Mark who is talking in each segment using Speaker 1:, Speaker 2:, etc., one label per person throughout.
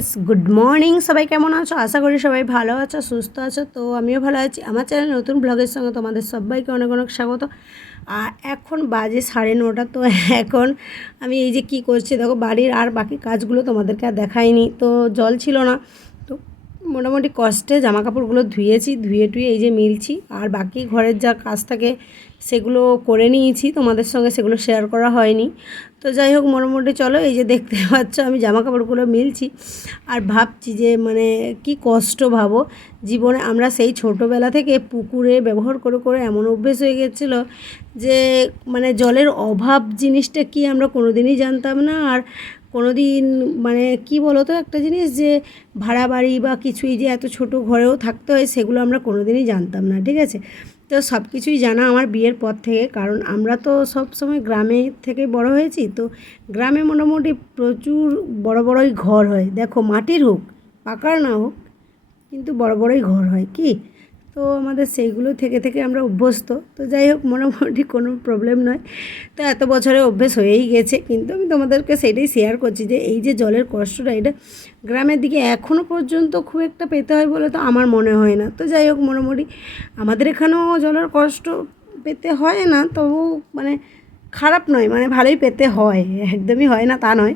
Speaker 1: Friends good morning সবাই কেমন আছো? আশা করি সবাই ভালো আছো, সুস্থ আছো। তো আমিও ভালো আছি। আমার চ্যানেল নতুন ব্লগের সঙ্গে তোমাদের সবাইকে অনেক অনেক স্বাগত। আর এখন বাজে সাড়ে নটা, তো এখন আমি এই যে কী করছি, দেখো বাড়ির আর বাকি কাজগুলো তোমাদেরকে আর দেখাইনি। তো জল ছিল না। মোটামুটি কষ্টে জামা কাপড়গুলো ধুয়েছি, ধুয়ে টুয়ে এই যে মিলছি। আর বাকি ঘরের যা কাজ থাকে সেগুলো করে নিয়েছি, তোমাদের সঙ্গে সেগুলো শেয়ার করা হয়নি। তো যাই হোক, মোটামুটি চলো, এই যে দেখতে পাচ্ছ আমি জামা কাপড়গুলো মিলছি। আর ভাবছি যে মানে কি কষ্ট ভাবো, জীবনে আমরা সেই ছোটোবেলা থেকে পুকুরে ব্যবহার করে করে এমন অভ্যেস হয়ে গেছিল যে মানে জলের অভাব জিনিসটা কি আমরা কোনোদিনই জানতাম না। আর কোনো দিন মানে কি বলো তো একটা জিনিস যে ভাড়া বাড়ি বা কিছুই যে এত ছোট ঘরেও থাকতে হয় সেগুলো আমরা কোনো দিনই জানতাম না, ঠিক আছে? তো সব কিছুই জানা আমার বিয়ের পর থেকে, কারণ আমরা তো সব সময় গ্রামে থেকে বড় হয়েছি, তো গ্রামে মোটামুটি প্রচুর বড় বড়ই ঘর হয়। দেখো মাটির হোক, পাকার না হোক, কিন্তু বড় বড়ই ঘর হয়, কি? তো আমাদের সেইগুলো থেকে থেকে আমরা অভ্যস্ত। তো যাই হোক, মোটামুটি কোনো প্রবলেম নয়। তো এত বছরে অভ্যেস হয়েই গেছে, কিন্তু আমি তোমাদেরকে সেটাই শেয়ার করছি যে এই যে জলের কষ্টটা, এটা গ্রামের দিকে এখনও পর্যন্ত খুব একটা পেতে হয় বলে তো আমার মনে হয় না। তো যাই হোক, মোটামুটি আমাদের এখানেও জলের কষ্ট পেতে হয় না, তবু মানে খারাপ নয় মানে ভালোই পেতে হয়, একদমই হয় না, তা নয়।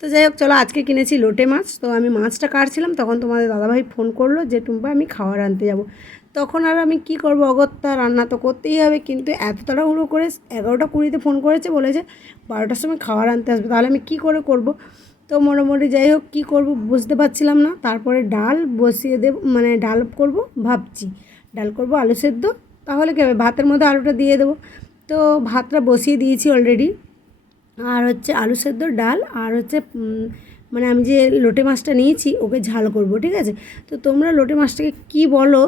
Speaker 1: তো যাই হোক, চলো আজকে কিনেছি লোটে মাছ। তো আমি মাছটা কাটছিলাম, তখন তোমাদের দাদাভাই ফোন করল যে, টুম্পা, আমি খাওয়ার আনতে যাব। তখন আর আমি কি করব? অগত্যা রান্না তো করতেই হবে। কিন্তু এত তাড়াহুড়ো করে এগারোটা কুড়িতে ফোন করেছে, বলেছে বারোটার সময় খাবার আনতে আসবে। তাহলে আমি কি করে করব? তো মোটামুটি যাই হোক, কী করব বুঝতে পারছিলাম না। তারপরে ডাল বসিয়ে দেব মানে ডাল করব, ভাবছি। ডাল করব, আলু সেদ্ধ, তাহলে কী হবে? ভাতের মধ্যে আলুটা দিয়ে দেবো। তো ভাতটা বসিয়ে দিয়েছি অলরেডি আর হচ্ছে আলু সেদ্ধ, ডাল, আর হচ্ছে মানে আমি যে লোটে মাছটা নিয়েছি, ওকে ঝাল করব, ঠিক আছে? তো তোমরা লোটে মাছটাকে কী বলো?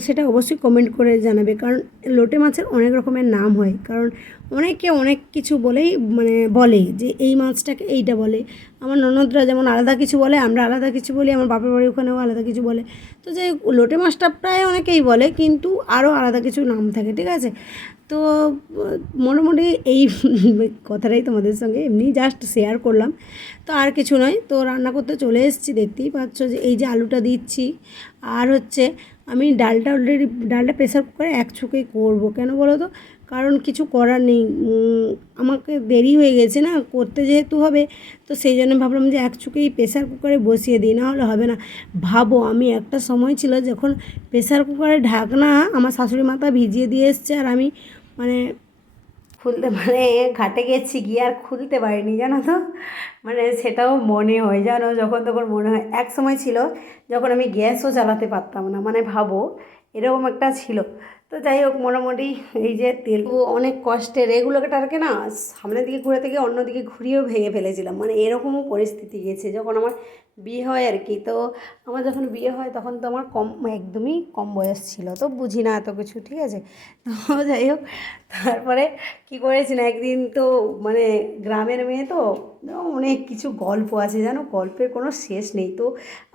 Speaker 1: সেটা অবশ্যই কমেন্ট করে জানাবে। কারণ লোটে মাছের অনেক রকমের নাম হয়। কারণ অনেকে অনেক কিছু বলেই মানে বলে যে এই মাছটাকে এইটা বলে। আমার ননদরা যেমন আলাদা কিছু বলে, আমরা আলাদা কিছু বলি, আমার বাপের বাড়ি ওখানেও আলাদা কিছু বলে। তো যে লোটে মাছটা প্রায় অনেকেই বলে, কিন্তু আরও আলাদা কিছু নাম থাকে, ঠিক আছে? তো, মোটামুটি এই কথাটাই তোমাদের সঙ্গে এমনি জাস্ট শেয়ার করলাম। তো আর কিছু নয়, তো রান্না করতে চলে এসেছি, দেখতেই পাচ্ছ যে এই যে আলুটা দিচ্ছি। আর হচ্ছে আমি ডালটা অলরেডি ডালটা প্রেশার কুকারে এক ছুকেই করব। কেন বলো তো? কারণ কিছু করার নেই। আমাকে দেরি হয়ে গেছে না, করতে যেহেতু হবে, তো সেই জন্য ভাবলাম যে এক চুকেই প্রেসার কুকারে বসিয়ে দিই না হলে হবে না। ভাবো, আমি একটা সময় ছিল যখন প্রেশার কুকারে ঢাকনা আমার শাশুড়ি মাথা ভিজিয়ে দিয়ে এসছে আর আমি মানে খুলতে মানে ঘাটে গেছি, গিয়ে আর খুলতে পারিনি, জানো তো? মানে সেটাও মনে হয়, জানো? যখন তখন মনে হয়, এক সময় ছিল যখন আমি গ্যাসও চালাতে পারতাম না মানে ভাবো, এরকম একটা ছিল। তো যাই হোক, মোটামুটি এই যে তেল অনেক কষ্টের এগুলোটাকে না, সামনের দিকে ঘুরে থেকে অন্যদিকে ঘুরিয়েও ভেঙে ফেলেছিলাম। মানে এরকমও পরিস্থিতি গেছে, যখন আমার বিয়ে হয় আর কি। তো আমার যখন বিয়ে হয় তখন তো আমার কম, একদমই কম বয়স ছিল। তো বুঝি না এত কিছু, ঠিক আছে? তো যাই হোক, তারপরে কী করেছি না, একদিন তো মানে গ্রামের মেয়ে তো, অনেক কিছু গল্প আছে জানো? গল্পের কোনো শেষ নেই। তো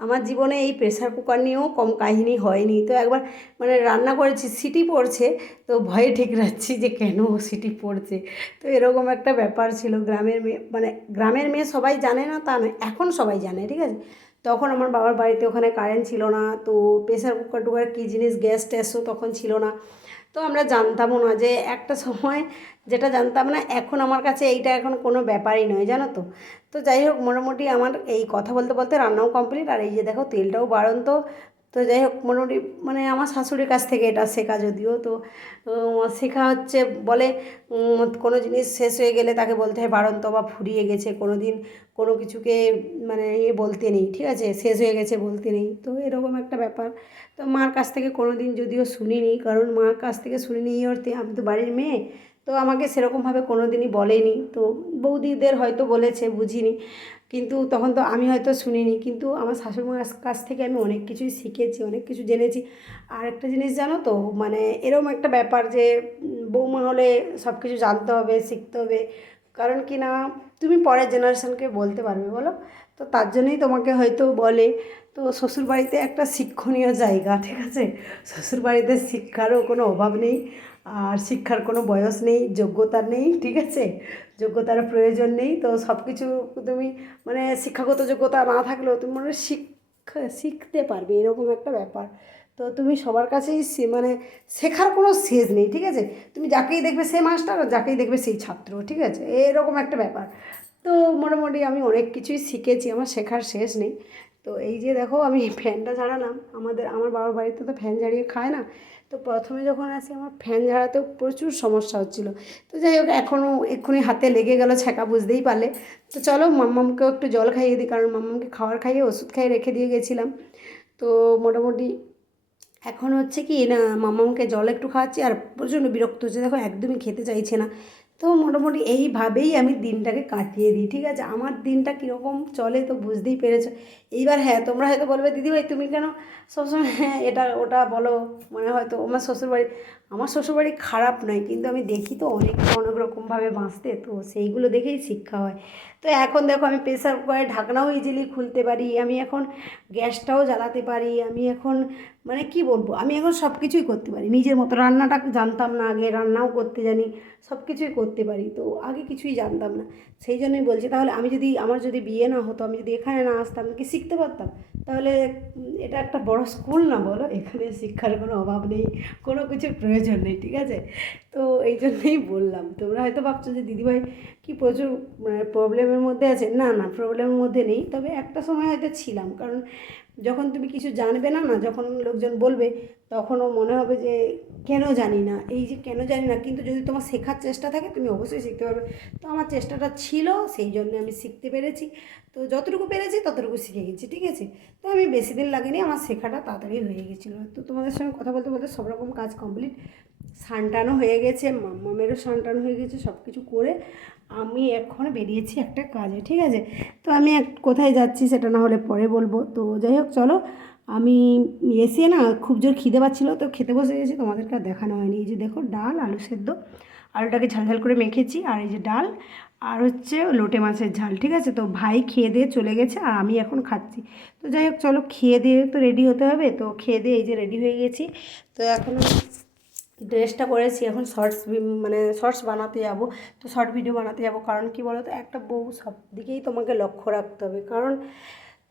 Speaker 1: আমার জীবনে এই প্রেশার কুকার নিয়েও কম কাহিনী হয়নি। তো একবার মানে রান্না করেছি, সিটি পড়ছে। তো ভয়ে ঠিক রাখছি যে কেন সিটি পড়ছে। তো এরকম একটা ব্যাপার ছিল। গ্রামের মেয়ে মানে গ্রামের মেয়ে সবাই জানে না, তা নয়, এখন সবাই জানে, ঠিক আছে? তখন আমার বাবার বাড়িতে ওখানে কারেন্ট ছিল না, তো প্রেশার কুকার টুকার কী জিনিস গ্যাস ট্যাসও তখন ছিল না। তো আমরা জানতামও না যে একটা সময় যেটা জানতাম না, এখন আমার কাছে এইটা এখন কোনো ব্যাপারই নয়, জানো তো। তো যাই হোক, মোটামুটি আমার এই কথা বলতে বলতে রান্নাও কমপ্লিট আর এই যে দেখো তেলটাও বাড়ন্ত তো যাই হোক মোটামুটি মানে আমার শাশুড়ির কাছ থেকে এটা শেখা যদিও। তো শেখা হচ্ছে বলে কোনো জিনিস শেষ হয়ে গেলে তাকে বলতে হয় বাড়ন্ত বা ফুরিয়ে গেছে কোনো দিন কোনো কিছুকে মানে ইয়ে বলতে নেই, ঠিক আছে? শেষ হয়ে গেছে বলতে নেই। তো এরকম একটা ব্যাপার। তো মার কাছ থেকে কোনো দিন যদিও শুনিনি, কারণ মার কাছ থেকে শুনিনি অর্থে, আমি তো বাড়ির মেয়ে, তো আমাকে সেরকমভাবে কোনো দিনই বলেনি। তো বৌদিদের হয়তো বলেছে, বুঝিনি। কিন্তু তখন তো আমি হয়তো শুনিনি। কিন্তু আমার শাশুড়িমার কাছ থেকে আমি অনেক কিছুই শিখেছি, অনেক কিছু জেনেছি। আর একটা জিনিস জানো তো মানে এরকম একটা ব্যাপার যে বৌমা হলে সব কিছু জানতে হবে, শিখতে হবে। কারণ কি না, তুমি পরের জেনারেশানকে বলতে পারবে, বলো? তো তার জন্যই তোমাকে হয়তো বলে, তো শ্বশুরবাড়িতে একটা শিক্ষণীয় জায়গা, ঠিক আছে? শ্বশুরবাড়িতে শিক্ষারও কোনো অভাব নেই। আর শিক্ষার কোনো বয়স নেই যোগ্যতা নেই, ঠিক আছে? যোগ্যতার প্রয়োজন নেই, তো সব কিছু তুমি মানে শিক্ষাগত যোগ্যতা না থাকলেও তুমি মানে শিক্ষা, শিখতে পারবে, এরকম একটা ব্যাপার। তো তুমি সবার কাছেই মানে শেখার কোনো শেষ নেই, ঠিক আছে? তুমি যাকেই দেখবে সে মাস্টার যাকেই দেখবে সেই ছাত্র, ঠিক আছে? এরকম একটা ব্যাপার। তো মোটামুটি আমি অনেক কিছুই শিখেছি, আমার শেখার শেষ নেই। তো এই যে দেখো আমি ফ্যানটা ঝাড়ালাম। আমাদের, আমার বাবার বাড়িতে তো ফ্যান ঝাড়িয়ে খায় না। তো প্রথমে যখন আসি, আমার ফ্যান ঝাড়াতেও প্রচুর সমস্যা হচ্ছিল। তো যাই হোক এখনও এক্ষুনি হাতে লেগে গেল ছ্যাঁকা, বুঝতেই পারলে। তো চলো, মাম্মামকেও একটু জল খাইয়ে দিই, কারণ মাম্মামকে খাবার খাইয়ে ওষুধ খাইয়ে রেখে দিয়ে গেছিলাম। তো মোটামুটি এখন হচ্ছে কি, না মামাকে জল একটু খাওয়াচ্ছি, আর প্রচণ্ড বিরক্ত হচ্ছে। দেখো, একদমই খেতে চাইছে না। তো মোটামুটি এইভাবেই আমি দিনটাকে কাটিয়ে দিই, ঠিক আছে? আমার দিনটা কীরকম চলে তো বুঝতেই পেরেছ। এইবার হ্যাঁ তোমরা হয়তো বলবে, দিদিভাই, তুমি কেন সবসময় হ্যাঁ এটা, ওটা বলো। মানে হয়তো আমার শ্বশুরবাড়ি আমার শ্বশুরবাড়ি খারাপ নয়, কিন্তু আমি দেখি তো অনেক অনেক রকমভাবে বাঁচতে, তো সেইগুলো দেখেই শিক্ষা হয়। তো এখন দেখো আমি প্রেসার কুকারে ঢাকনাও ইজিলি খুলতে পারি, আমি এখন গ্যাসটাও জ্বালাতে পারি, আমি এখন মানে কি বলব, আমি এখন সব কিছুই করতে পারি। নিজের মতো রান্নাটা জানতাম না আগে, রান্নাও করতে জানি সব কিছুই করতে পারি, তো আগে কিছুই জানতাম না। সেই জন্যই বলছি, তাহলে আমি যদি, আমার যদি বিয়ে না হতো, আমি যদি এখানে না আসতাম, কি শিখতে পারতাম? তাহলে এটা একটা বড় স্কুল না বলো? এখানে শিক্ষার কোনো অভাব নেই, কোনো কিছুর প্রয়োজন নেই ঠিক আছে? তো এই জন্যই বললাম। তোমরা হয়তো ভাবছ যে, দিদিভাই কি প্রচুর মানে প্রবলেমের মধ্যে আছে না না প্রবলেমের মধ্যে নেই। তবে একটা সময় হয়তো ছিলাম। কারণ যখন তুমি কিছু জানবে না না, যখন লোকজন বলবে, তখনও মনে হবে যে কেন জানি না? এই যে কেন জানি না, কিন্তু যদি তোমার শেখার চেষ্টা থাকে, তুমি অবশ্যই শিখতে পারবে। তো আমার চেষ্টাটা ছিল, সেই জন্য আমি শিখতে পেরেছি। তো যতটুকু পেরেছি, ততটুকু শিখে গেছি, ঠিক আছে? তো আমি বেশি দিন লাগেনি, আমার শেখাটা তাড়াতাড়ি হয়ে গেছিল। তো তোমাদের সঙ্গে কথা বলতে বলতে সব রকম কাজ কমপ্লিট সানটানও হয়ে গেছে, মাম্মামেরও সানটান হয়ে গেছে সব কিছু করে আমি এখন বেরিয়েছি একটা কাজে, ঠিক আছে? তো আমি এক, কোথায় যাচ্ছি সেটা না হলে পরে বলব। তো যাই হোক, চলো। আমি এসে না খুব জোর খিদে পাচ্ছিলো, তো খেতে বসে গেছি, তোমাদেরকে আর দেখানো হয়নি। এই যে দেখো, ডাল, আলু সেদ্ধ। আলুটাকে ঝালঝাল করে মেখেছি, আর এই যে ডাল, আর হচ্ছে লোটে মাছের ঝাল, ঠিক আছে? তো ভাই খেয়ে দিয়ে চলে গেছে, আর আমি এখন খাচ্ছি। তো যাই হোক, চলো, খেয়ে দিয়ে তো রেডি হতে হবে। তো খেয়ে দিয়ে এই যে রেডি হয়ে গেছি। তো এখন ড্রেসটা করেছি এখন শর্টস মানে শর্টস বানাতে যাব। তো শর্ট ভিডিও বানাতে যাব। কারণ কি বলো তো একটা বউ সব দিকেই তোমাকে লক্ষ্য রাখতে হবে। কারণ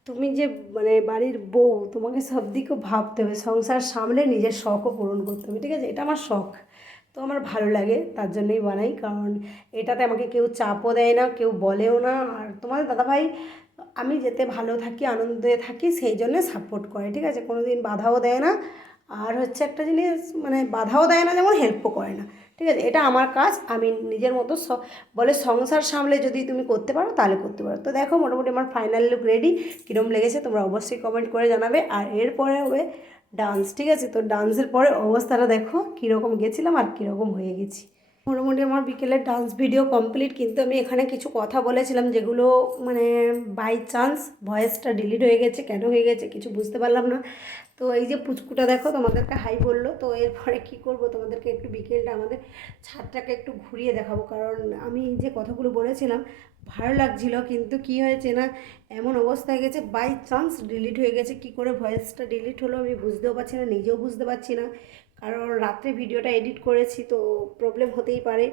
Speaker 1: তুমি যে মানে বাড়ির বউ, তোমাকে সব দিকেও ভাবতে হবে। সংসার সামলে নিজের শখও পূরণ করতে হবে। ঠিক আছে? এটা আমার শখ। তো আমার ভালো লাগে, তার জন্যই বানাই। কারণ এটাতে আমাকে কেউ চাপও দেয় না, কেউ বলেও না। আর তোমাদের দাদাভাই, আমি যেতে ভালো থাকি, আনন্দে থাকি, সেই জন্য সাপোর্ট করে। ঠিক আছে? কোনো দিন বাধাও দেয় না। আর হচ্ছে একটা জিনিস মানে বাধাও দেয় না, যেমন হেল্পও করে না। ঠিক আছে? এটা আমার কাজ, আমি নিজের মতো বলে সংসার সামলে যদি তুমি করতে পারো, তাহলে করতে পারো। তো দেখো, মোটামুটি আমার ফাইনাল লুক রেডি কীরকম লেগেছে, তোমরা অবশ্যই কমেন্ট করে জানাবে। আর এরপরে হবে ডান্স ঠিক আছে? তো ডান্সের পরে অবস্থাটা দেখো, কীরকম গেছিলাম আর কীরকম হয়ে গেছি। মোটামুটি আমার বিকেলের ডান্স ভিডিও কমপ্লিট কিন্তু আমি এখানে কিছু কথা বলেছিলাম যেগুলো মানে বাই চান্স ভয়েসটা ডিলিট হয়ে গেছে, কেন হয়ে গেছে কিছু বুঝতে পারলাম না। তো এই যে পুচকুটা দেখো, তোমাদেরকে হাই বলল, তো এরপরে কি করব তোমাদেরকে একটু বিকেলটা আমাদের ছাদটাকে একটু ঘুরিয়ে দেখাবো, কারণ আমি যে কথাগুলো বলেছিলাম, ভালো লাগছিল, কিন্তু কি হয়েছে না, এমন অবস্থা হয়ে গেছে বাই চান্স ডিলিট হয়ে গেছে, কি করে ভয়েসটা ডিলিট হলো আমি বুঝতেও পারছি না, নিজেও বুঝতে পারছি না। কারণ রাত্রে ভিডিওটা এডিট করেছি তো প্রবলেম হতেই পারে।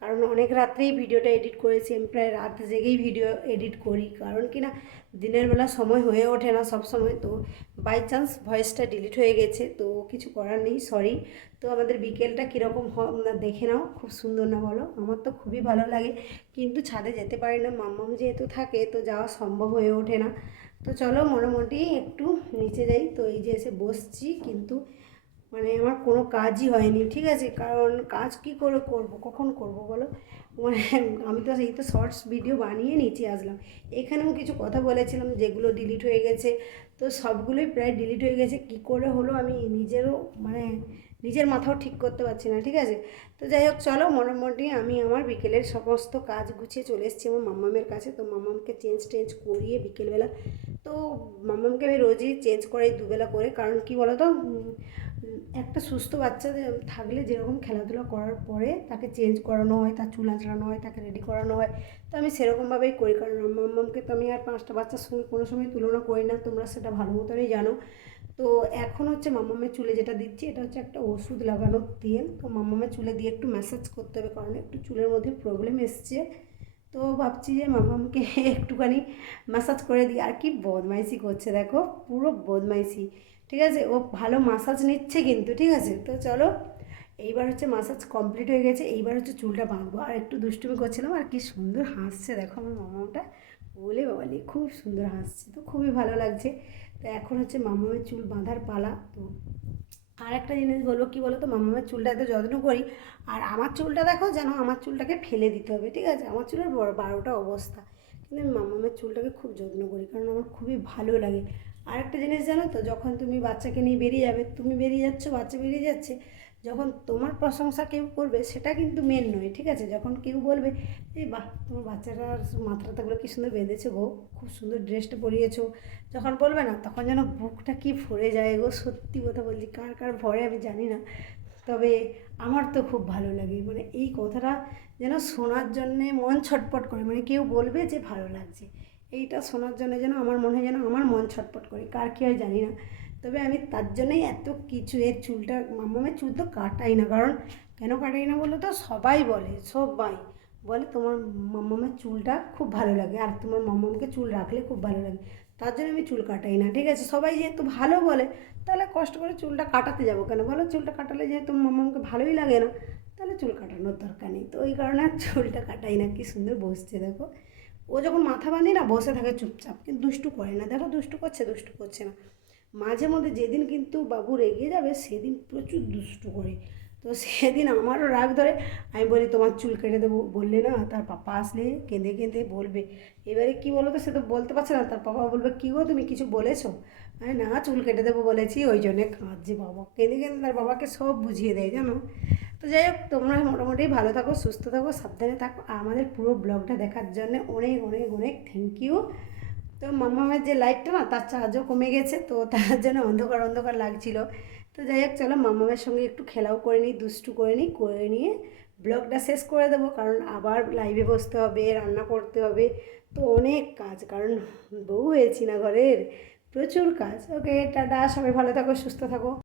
Speaker 1: কারণ অনেক রাত্রেই ভিডিওটা এডিট করেছি, আমি প্রায় রাত জেগেই ভিডিও এডিট করি। কারণ কি না, দিনের বেলা সময় হয়ে ওঠে না সব সময় তো বাই চান্স ভয়েসটা ডিলিট হয়ে গেছে, তো কিছু করার নেই সরি তো আমাদের বিকেলটা কীরকম দেখে নাও, খুব সুন্দর না বলো? আমার তো খুবই ভালো লাগে। কিন্তু ছাদে যেতে পারি না, মাম্মাম যেহেতু থাকে, তো যাওয়া সম্ভব হয়ে ওঠে না। তো চলো মোটামুটি একটু নিচে যাই, তো এই যে এসে বসছি, কিন্তু মানে আমার কোনো কাজই হয়নি, ঠিক আছে? কারণ কাজ কি করে করব? কখন করব বলো? মানে আমি তো এই তো শর্টস ভিডিও বানিয়ে নিচে আসলাম। এখানেও কিছু কথা বলেছিলাম যেগুলো ডিলিট হয়ে গেছে। তো সবগুলোই প্রায় ডিলিট হয়ে গেছে। কি করে হলো আমি নিজেরও মানে নিজের মাথাও ঠিক করতে পারছি না, ঠিক আছে? তো যাই হোক, চলো মোটামুটি আমি আমার বিকেলের সমস্ত কাজ গুছিয়ে চলে এসেছি আমার মাম্মামের কাছে। তো মাম্মামকে চেঞ্জ টেঞ্জ করিয়ে বিকেলবেলা তো মাম্মামকে আমি রোজই চেঞ্জ করাই দুবেলা করে। কারণ কি বলো তো একটা সুস্থ বাচ্চা থাকলে যেরকম খেলাধুলা করার পরে তাকে চেঞ্জ করানো হয়, তার চুল আঁচড়ানো হয়, তাকে রেডি করানো হয়, তো আমি সেরকমভাবেই করি। কারণ মাম্মামকে তো আমি আর পাঁচটা বাচ্চার সঙ্গে কোনো সময় তুলনা করি না, তোমরা সেটা ভালো মতনই জানো। তো এখন হচ্ছে মাম্মামের চুলে যেটা দিচ্ছি, এটা হচ্ছে একটা ওষুধ লাগানোর তেল। তো মাম্মামের চুলে দিয়ে একটু ম্যাসাজ করতে হবে, কারণ একটু চুলের মধ্যে প্রবলেম এসছে। তো ভাবছি যে মামামকে একটুখানি ম্যাসাজ করে দিই। আর কি বদমাইশি করছে দেখো, পুরো বদমাইশি। ঠিক আছে? ও ভালো মাসাজ নিচ্ছে কিন্তু, ঠিক আছে? তো চলো, এইবার হচ্ছে মাসাজ কমপ্লিট হয়ে গেছে, এইবার হচ্ছে চুলটা বাঁধবো। আর একটু দুষ্টুমি করছিলাম, আর কি সুন্দর হাসছে। দেখো আমার মামাটা বলে বাবালি, খুব সুন্দর হাসছে, তো খুবই ভালো লাগছে। তো এখন হচ্ছে মামামের চুল বাঁধার পালা। তো আর একটা জিনিস বলব, কি বলো তো মামামের চুলটা এত যত্ন করি, আর আমার চুলটা দেখো যেন আমার চুলটাকে ফেলে দিতে হবে, ঠিক আছে? আমার চুলের বড় বারোটা অবস্থা। কিন্তু আমি মামামের চুলটাকে খুব যত্ন করি, কারণ আমার খুবই ভালো লাগে। আর একটা জিনিস জানো তো, যখন তুমি বাচ্চাকে নিয়ে বেরিয়ে যাবে, তুমি বেরিয়ে যাচ্ছ, বাচ্চা বেরিয়ে যাচ্ছে, যখন তোমার প্রশংসা কেউ করবে, সেটা কিন্তু মেন নয়, ঠিক আছে? যখন কেউ বলবে এই বাহ, তোমার বাচ্চাটার মাথাটাগুলো কি সুন্দর বেঁধেছে গো, খুব সুন্দর ড্রেসটা পরিয়েছো। যখন বলবে না, তখন যেন বুকটা কি ভরে যায় গো, সত্যি কথা বলছি, কার কার ভরে আমি জানি না। তবে আমার তো খুব ভালো লাগে মানে এই কথাটা যেন শোনার জন্যে মন ছটপট করে মানে কেউ বলবে যে ভালো লাগছে। এইটা শোনার জন্য যেন আমার মনে হয় যেন আমার মন ছটপট করে, কার কী হয় জানি না। তবে আমি তার জন্যই এত কিছু, এর চুলটা মামামের চুল তো কাটাই না, কারণ কেন কাটাই না বলো তো সবাই বলে সবাই বলে তোমার মামামের চুলটা খুব ভালো লাগে আর তোমার মামামকে চুল রাখলে খুব ভালো লাগে। তার জন্য আমি চুল কাটাই না, ঠিক আছে? সবাই যেহেতু ভালো বলে, তাহলে কষ্ট করে চুলটা কাটাতে যাব কেন? বলো চুলটা কাটালে যেহেতু মামামকে ভালোই লাগে না, তাহলে চুল কাটানোর দরকার নেই। তো ওই কারণে আর চুলটা কাটাই না, কি সুন্দর বসছে দেখো। ও যখন মাথা বাঁধি না বসে থাকে চুপচাপ, কিন্তু দুষ্টু করে না। দেখো দুষ্টু করছে দুষ্টু করছে না। মাঝে মধ্যে যেদিন কিন্তু বাবু রেগে যাবে, সেদিন প্রচুর দুষ্টু করে। তো সেদিন আমারও রাগ ধরে, আমি বলি, তোমার চুল কেটে দেবো। বললে না, তার পাপা আসলে কেঁদে কেঁদে বলবে। এবারে কি বলো তো সে তো বলতে পারছে না। তার পাপা বলবে, কী গো, তুমি কিছু বলেছ? আমি, না, চুল কেটে দেবো বলেছি, ওই জন্যে কাঁদছে বাবা। কেঁদে কেঁদে তার বাবাকে সব বুঝিয়ে দেয়, জানো? তো যাই হোক, তোমরা মোটামুটি ভালো থাকো, সুস্থ থাকো, সাবধানে থাকো। আমাদের পুরো ব্লগটা দেখার জন্য অনেক অনেক অনেক থ্যাংক ইউ তো মামামের যে লাইটটা না, তার চার্জও কমে গেছে, তো তার জন্য অন্ধকার অন্ধকার লাগছিল। তো যাই হোক, চলো মামামের সঙ্গে একটু খেলাও করে নিই, দুষ্টু করে নিই, করে নিয়ে ব্লগটা শেষ করে দেবো। কারণ আবার লাইভে বসতে হবে, রান্না করতে হবে, তো অনেক কাজ। কারণ বউ হয়েছি না ঘরের, প্রচুর কাজ। ওকে টাটা, সবাই ভালো থাকো, সুস্থ থাকো।